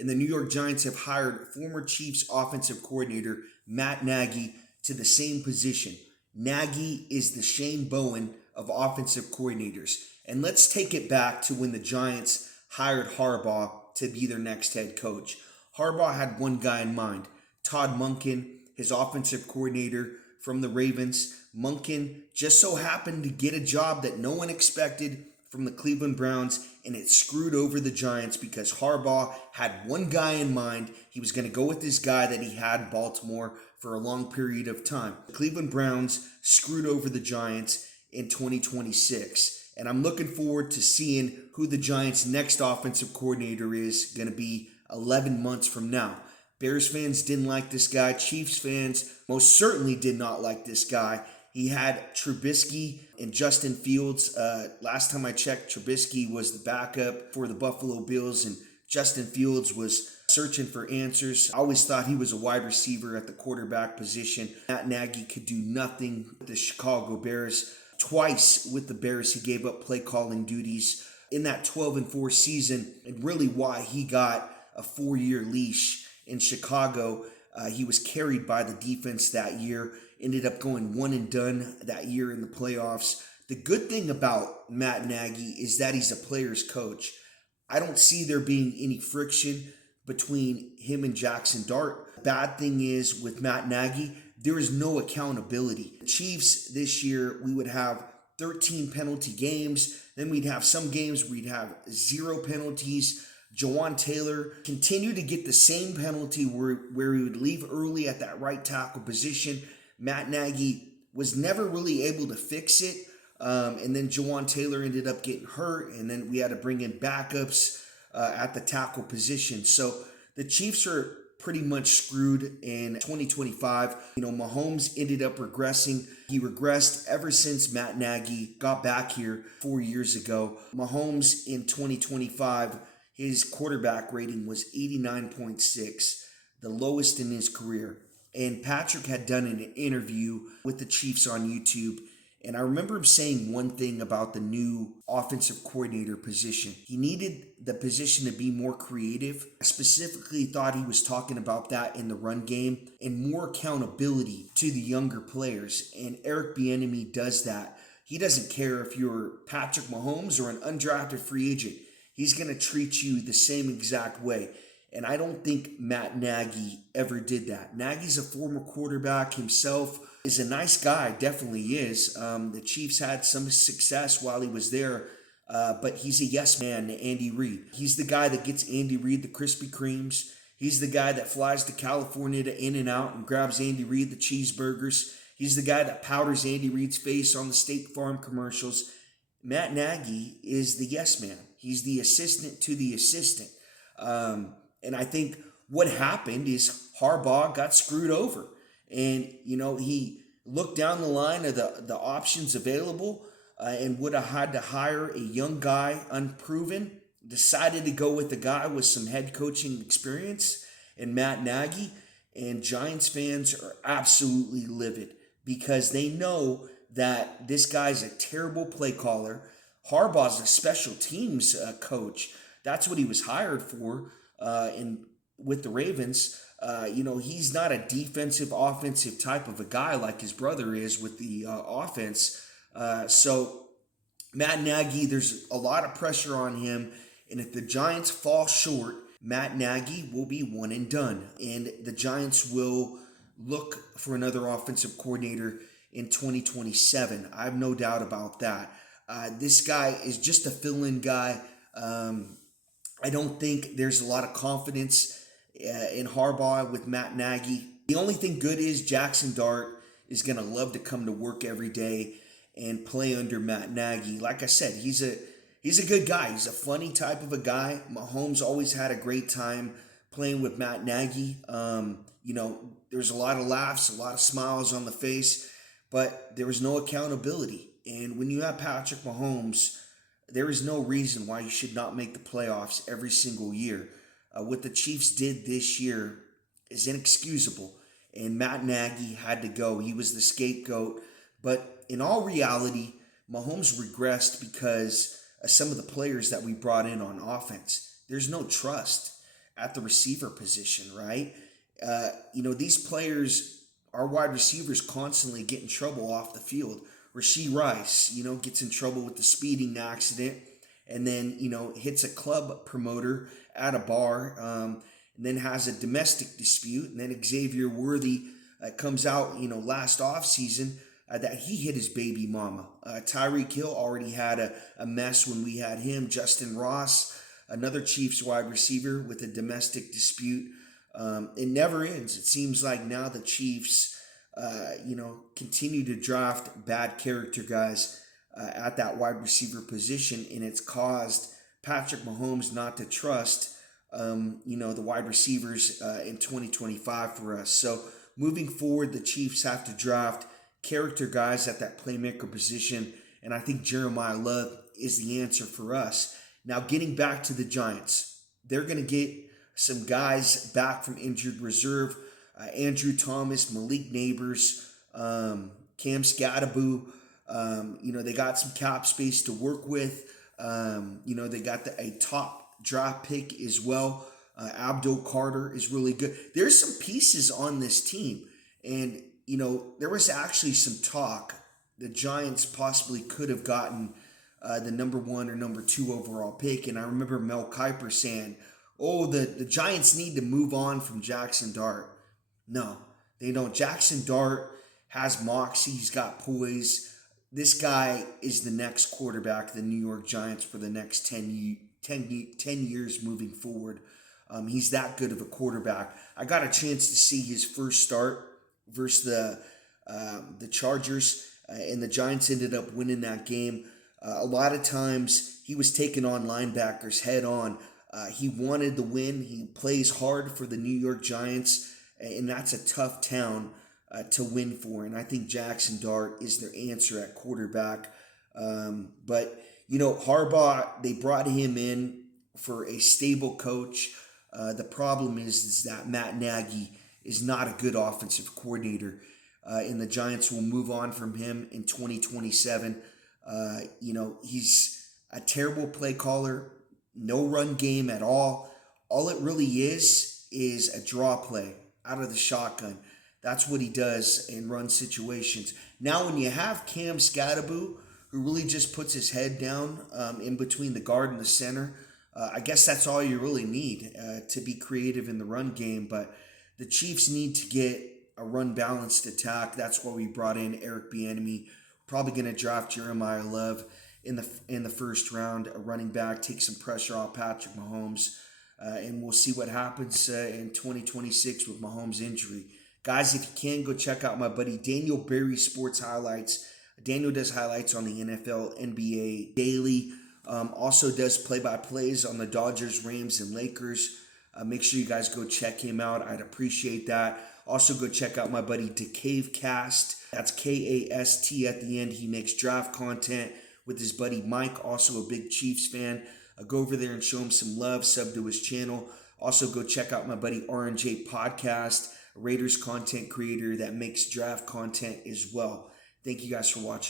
and the New York Giants have hired former Chiefs offensive coordinator Matt Nagy to the same position. Nagy is the Shane Bowen of offensive coordinators. And let's take it back to when the Giants hired Harbaugh to be their next head coach. Harbaugh had one guy in mind, Todd Monken, his offensive coordinator from the Ravens. Monken just so happened to get a job that no one expected from the Cleveland Browns, and it screwed over the Giants because Harbaugh had one guy in mind. He was going to go with this guy that he had in Baltimore for a long period of time. The Cleveland Browns screwed over the Giants in 2026, and I'm looking forward to seeing who the Giants' next offensive coordinator is going to be 11 months from now. Bears fans didn't like this guy. Chiefs fans most certainly did not like this guy. He had Trubisky and Justin Fields. Last time I checked, Trubisky was the backup for the Buffalo Bills, and Justin Fields was searching for answers. I always thought he was a wide receiver at the quarterback position. Matt Nagy could do nothing with the Chicago Bears. Twice with the Bears, he gave up play calling duties in that 12-4 season, and really why he got a 4-year leash in Chicago. He was carried by the defense that year, ended up going one and done that year in the playoffs. The good thing about Matt Nagy is that he's a player's coach. I don't see there being any friction between him and Jackson Dart. Bad thing is with Matt Nagy, there is no accountability. The Chiefs this year, we would have 13 penalty games. Then we'd have some games where we'd have 0 penalties. Jawan Taylor continued to get the same penalty where he would leave early at that right tackle position. Matt Nagy was never really able to fix it. And then Jawan Taylor ended up getting hurt, and then we had to bring in backups at the tackle position. So the Chiefs are pretty much screwed in 2025. Mahomes ended up regressing. He regressed ever since Matt Nagy got back here 4 years ago. Mahomes in 2025, his quarterback rating was 89.6, the lowest in his career. And Patrick had done an interview with the Chiefs on YouTube, and I remember him saying one thing about the new offensive coordinator position. He needed the position to be more creative. I specifically thought he was talking about that in the run game and more accountability to the younger players. And Eric Bieniemy does that. He doesn't care if you're Patrick Mahomes or an undrafted free agent. He's going to treat you the same exact way. And I don't think Matt Nagy ever did that. Nagy's a former quarterback himself, is a nice guy, definitely is. The Chiefs had some success while he was there, but he's a yes man to Andy Reid. He's the guy that gets Andy Reid the Krispy Kremes. He's the guy that flies to California to In-N-Out and grabs Andy Reid the cheeseburgers. He's the guy that powders Andy Reid's face on the State Farm commercials. Matt Nagy is the yes man. He's the assistant to the assistant. And I think what happened is Harbaugh got screwed over. And, he looked down the line of the options available and would have had to hire a young guy, unproven, decided to go with a guy with some head coaching experience and Matt Nagy. And Giants fans are absolutely livid because they know that this guy's a terrible play caller. Harbaugh's a special teams coach. That's what he was hired for with the Ravens. He's not a defensive, offensive type of a guy like his brother is with the offense. So Matt Nagy, there's a lot of pressure on him. And if the Giants fall short, Matt Nagy will be one and done. And the Giants will look for another offensive coordinator in 2027. I have no doubt about that. This guy is just a fill-in guy. I don't think there's a lot of confidence in Harbaugh with Matt Nagy. The only thing good is Jackson Dart is going to love to come to work every day and play under Matt Nagy. Like I said, he's a good guy. He's a funny type of a guy. Mahomes always had a great time playing with Matt Nagy. There's a lot of laughs, a lot of smiles on the face, but there was no accountability. And when you have Patrick Mahomes, there is no reason why you should not make the playoffs every single year. What the Chiefs did this year is inexcusable, and Matt Nagy had to go. He was the scapegoat. But in all reality, Mahomes regressed because of some of the players that we brought in on offense. There's no trust. at the receiver position, right? These players, our wide receivers, constantly get in trouble off the field. Rasheed Rice, gets in trouble with the speeding accident, and then hits a club promoter at a bar, and then has a domestic dispute, and then Xavier Worthy comes out, last off season that he hit his baby mama. Tyreek Hill already had a mess when we had him. Justin Ross, another Chiefs wide receiver, with a domestic dispute. It never ends. It seems like now the Chiefs, continue to draft bad character guys at that wide receiver position, and it's caused Patrick Mahomes not to trust, the wide receivers in 2025 for us. So moving forward, the Chiefs have to draft character guys at that playmaker position, and I think Jeremiah Love is the answer for us. Now, getting back to the Giants, they're going to get some guys back from injured reserve. Andrew Thomas, Malik Neighbors, Cam Scattaboo. They got some cap space to work with. They got a top draft pick as well. Abdul Carter is really good. There's some pieces on this team. And, there was actually some talk the Giants possibly could have gotten the number 1 or number 2 overall pick. And I remember Mel Kiper saying, the Giants need to move on from Jackson Dart. No, they don't. Jackson Dart has moxie. He's got poise. This guy is the next quarterback of the New York Giants for the next 10 years moving forward. He's that good of a quarterback. I got a chance to see his first start versus the Chargers, and the Giants ended up winning that game. A lot of times he was taking on linebackers head on. He wanted the win. He plays hard for the New York Giants, and that's a tough town to win for. And I think Jackson Dart is their answer at quarterback. But Harbaugh, they brought him in for a stable coach. The problem is that Matt Nagy is not a good offensive coordinator, and the Giants will move on from him in 2027. He's a terrible play caller, no run game at all. All it really is a draw play out of the shotgun. That's what he does in run situations. Now, when you have Cam Scattaboo, who really just puts his head down in between the guard and the center, I guess that's all you really need to be creative in the run game. But the Chiefs need to get a run-balanced attack. That's why we brought in Eric Bieniemy. Probably going to draft Jeremiah Love in the first round, a running back, take some pressure off Patrick Mahomes, and we'll see what happens in 2026 with Mahomes' injury. Guys, if you can, go check out my buddy Daniel Berry Sports Highlights. Daniel does highlights on the NFL, NBA daily. Also does play-by-plays on the Dodgers, Rams, and Lakers. Make sure you guys go check him out. I'd appreciate that. Also, go check out my buddy DeCaveCast. That's K-A-S-T at the end. He makes draft content with his buddy Mike, also a big Chiefs fan. Go over there and show him some love. Sub to his channel. Also, go check out my buddy R&J Podcast, a Raiders content creator that makes draft content as well. Thank you guys for watching.